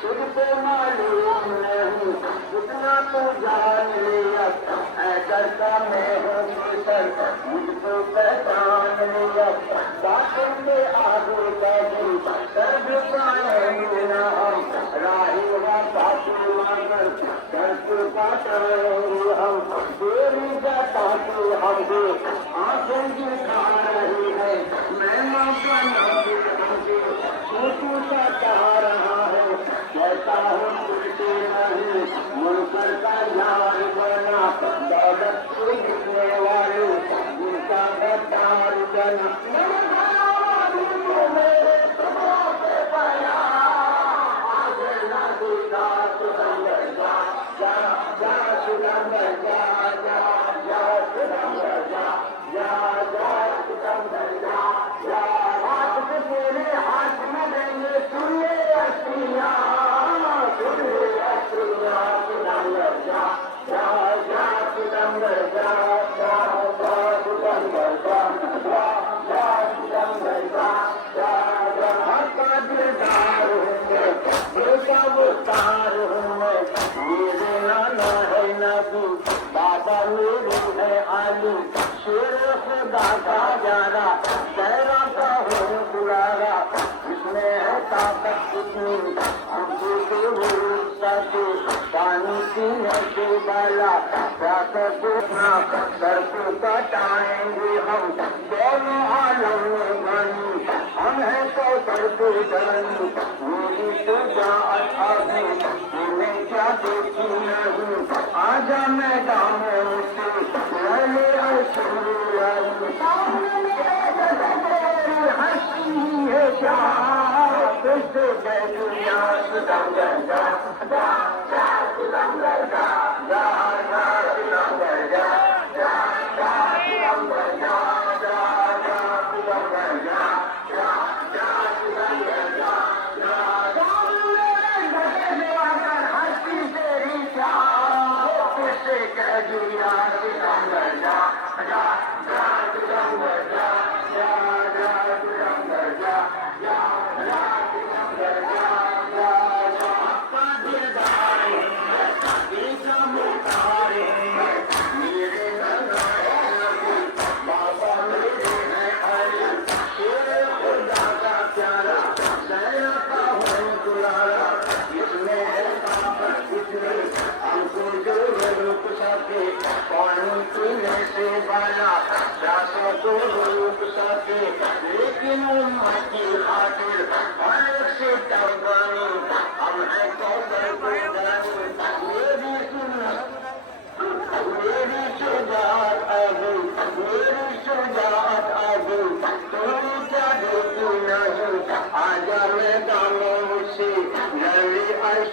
तुझको मालूम नहीं जितना तू जान लिया है करता मैं हूँ किसन मुझको पहचान लिया बातों के आगे बढ़ी सर्व पाएंगे ना हम राही वा साथी मांगर धरती पाटेंगे हम तेरी जाता के हमसे आंखों की खा रही है मैं मौका नहीं हमसे तू सा चाह रहा है कहता हूँ तुझसे नहीं मुनकर का यार बना दौलत से लिखने वाले जिनका गद्दार बना हाथ में देंगे सुनिए अस्त्रियां बाबा मेरे है आलू शेर खुदा का जाना शहरा का हो बुलारा इसमें है ताकत कितनी हमको पानी पीने के बाला प्यासे पूछना सर को कटाएंगे हम दोनों आलम में बनी हम है तो सर को डरनी मेरी तो जात आगे तुम्हें क्या देखी नहीं आजा मैदानों से लड़े हंसी है क्या तुझसे दुनिया पानी पीने से बाला प्यासा तो रोक सके लेकिन उम्मत की खातिर अलग से टंगानी हम है कौशल को जानी मेरी सुन्नत मेरी शुजात आ गई मेरी शुजात आ गई तुम क्या देखी नहीं आजा मैदानों मुझसे नवी आई